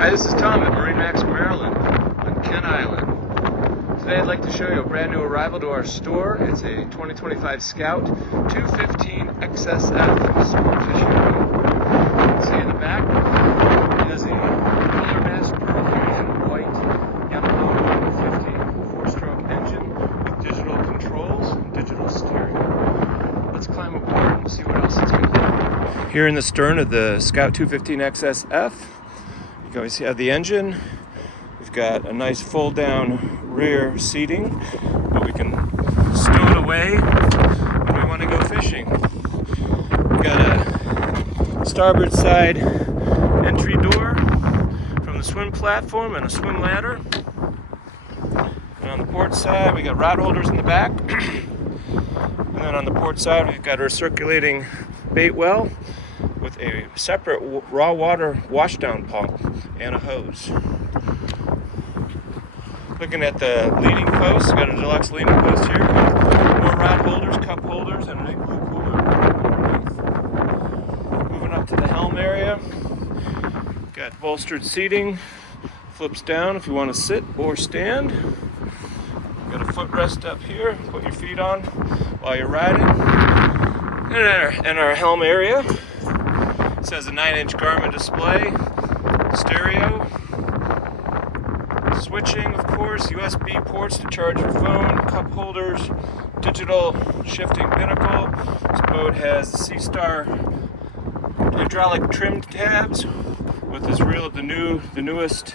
Hi, this is Tom at MarineMax, Maryland, on Kent Island. Today I'd like to show you a brand new arrival to our store. It's a 2025 Scout 215 XSF sport fishing boat. You can see in the back, it has a color mass pearl fusion white Yamaha 150 4-stroke engine with digital controls and digital steering. Let's climb aboard and see what else it's going to do. Here in the stern of the Scout 215 XSF, you can always have the engine. We've got a nice fold-down rear seating, but we can stow it away when we want to go fishing. We've got a starboard side entry door from the swim platform and a swim ladder. And on the port side, we got rod holders in the back. And then on the port side, we've got our circulating bait well with a separate raw water washdown pump and a hose. Looking at the leading post, got a deluxe leading post here. More rod holders, cup holders, and an igloo cooler underneath. Moving up to the helm area, got bolstered seating. Flips down if you want to sit or stand. Got a footrest up here, put your feet on while you're riding. And our helm area. It has a 9-inch Garmin display, stereo, switching, of course, USB ports to charge your phone, cup holders, digital shifting binnacle. This boat has C-Star hydraulic trim tabs with this the newest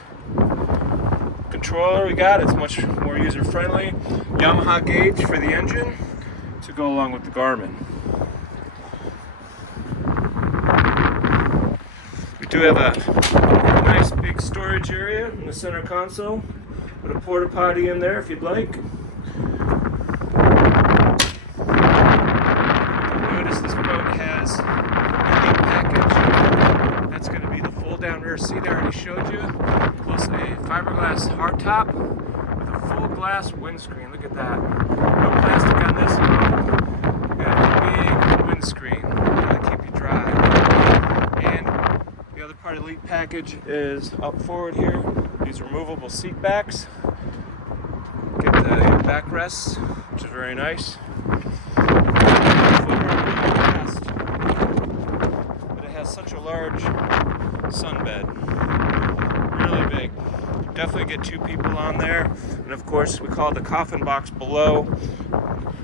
controller we got. It's much more user-friendly. Yamaha gauge for the engine to go along with the Garmin. We do have a nice big storage area in the center console. Put a porta potty in there if you'd like. Notice this boat has a neat package. That's going to be the fold-down rear seat I already showed you, plus a fiberglass hardtop with a full glass windscreen. Look at that. No plastic on this one. Got a big windscreen to keep you dry. And the other part of the Elite package is up forward here. These removable seat backs. Get the backrests, which is very nice. But it has such a large sunbed. Really big. Definitely get 2 people on there. And of course, we call it the coffin box below.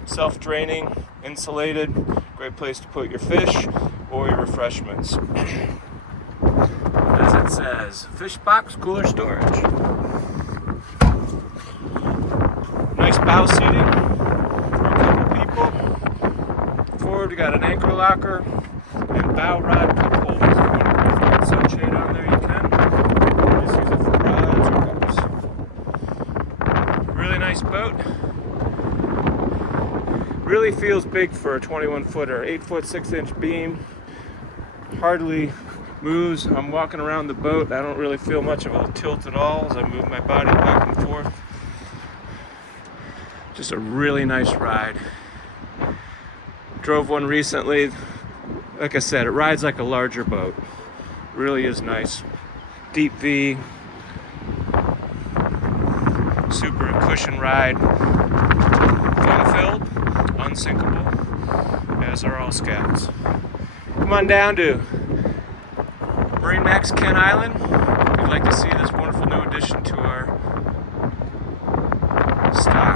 Self-draining, insulated. Great place to put your fish or your refreshments. As it says, fish box, cooler storage. Nice bow seating for a couple people. Forward, we got an anchor locker and bow rod cup holders. If you want to put a sunshade on there, you can. Just use it for rods or cups. Really nice boat. Really feels big for a 21-footer. 8-foot 6-inch beam. Hardly moves. I'm walking around the boat. I don't really feel much of a tilt at all as I move my body back and forth. Just a really nice ride. Drove one recently. Like I said, it rides like a larger boat. Really is nice. Deep V. Super cushion ride. Foam filled. Unsinkable. As are all Scouts. Come on down to MarineMax Kent Island. If you'd like to see this wonderful new addition to our stock